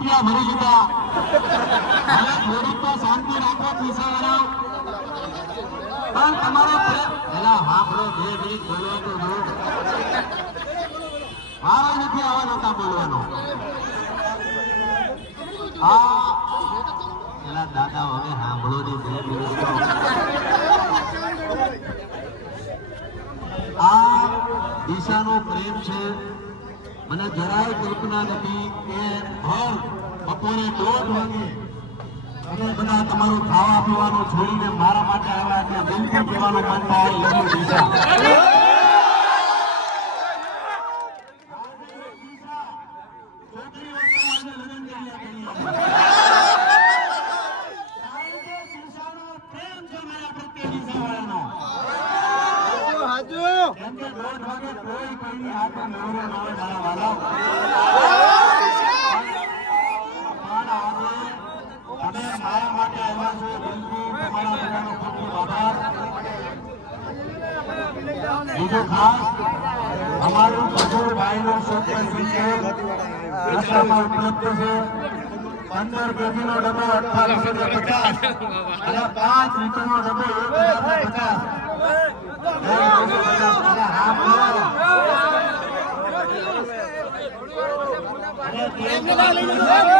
રૂપિયા ભરી લીધા હવે થોડીક તો શાંતિ રાખો, પૈસા પણ તમારો પેલા હાંભળો, બે મિનિટ બોલો તો મારો નથી આવા નતા બોલવાનો. આ પેલા દાદા, હવે હાંભળો ની બે મિનિટ. આ દિશાનો પ્રેમ છે. મને જરાય કલ્પના નથી કે બપોરે દોઢ વાગે તમે બધા તમારું ખાવા પીવાનું છોડીને મારા માટે આવ્યા એટલે દિલથી કહેવાનું મન થાય લગ્ન છોકરી વચ્ચે આજે લગ્ન કર્યા કરીએ. કારણ કે દિશાનો પ્રેમ છે મારા પ્રત્યે દિશાવાળાનો. કેમ કે દોઢ વાગે કોઈ કોઈની હાથે નવરો ન હોય મારા વાલા. પણ આજે તમે મારા માટે આવ્યા છો દિલથી તમારા બધાનો ખૂબ ખૂબ આભાર બીજું ખાસ અમારું કસૂરભાઈનો સત્ય છે રસ્તામાં ઉપલબ્ધ છે. પંદર ડબ્બો અઠાવીસો ને પચાસ. અને પાંચ લીટરનો ડબ્બો એક હજાર પચાસ. છું, છે, પાંચસો પાકીટ ચોરાયેલા છે. અને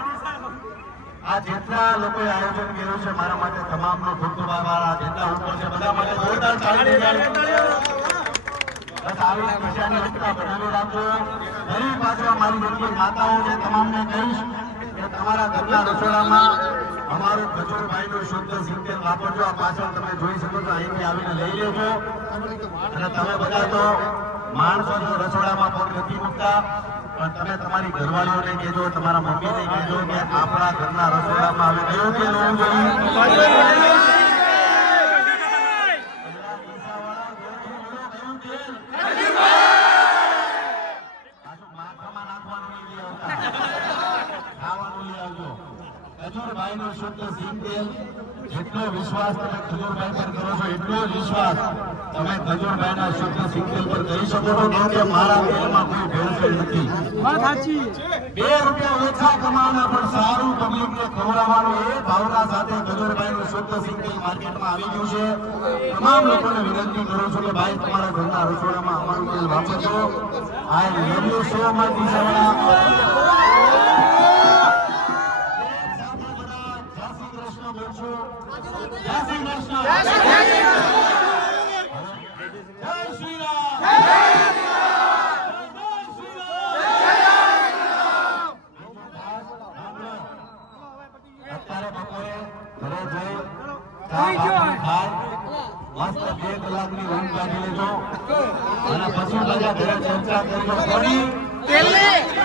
આ જેટલા લોકોએ આયોજન કર્યું છે, મારા માટે તમામનો ખૂબ ખૂબ આભાર. જેટલા ઉપર છે, બધા માટે જોરદાર તાળી. બસ રાખજો. ફરી પાછા મારી જેટલી માતાઓ છે તમામને કહીશ કે તમારા ઘરના રસોડામાં અમારું ખજૂરભાઈનું શુદ્ધ સિંગતેલ વાપરજો. આ પાછળ તમે જોઈ શકો છો, અહીંથી આવીને લઈ લેજો. અને તમે બધા તો માણસો જો રસોડામાં પગ નથી મૂકતા. પણ તમે તમારી ઘરવાળીઓને કહેજો, તમારા મમ્મીને કહેજો કે આપણા ઘરના રસોડામાં હવે કયું તેલ હોવું કયું તેલ? પાછું માથામાં નાખવાનું નહીં લઈ આવતા. ખાવાનું લઈ આવજો. ખજૂરભાઈનું શુદ્ધ સિંગ તેલ જેટલો વિશ્વાસ તમે ખજૂરભાઈ પર કરો છો એટલો જ વિશ્વાસ તમે ખજૂરભાઈના શુદ્ધ સિંગ તેલ પર કરી શકો છો. કેમ કે મારા તેલમાં કોઈ ભેળસેળ નથી. બે રૂપિયા ઓછા કમાવાના પણ સારું પબ્લિકને ખવડાવવાનું એ ભાવના સાથે ખજૂરભાઈનું શુદ્ધ સિંગલ માર્કેટમાં આવી ગયું છે. તમામ લોકોને વિનંતી કરું છું કે ભાઈ તમારા ઘરના રસોડામાં અમારું તેલ વાપરજો. I love you so much દિશાવાળા અત્યારે બપોરે ઘરે જઈ ચા પાણી ખાઈ મસ્ત બે કલાકની ઊંઘ કાઢી લેજો અને પછી બધા ઘરે ચર્ચા કરજો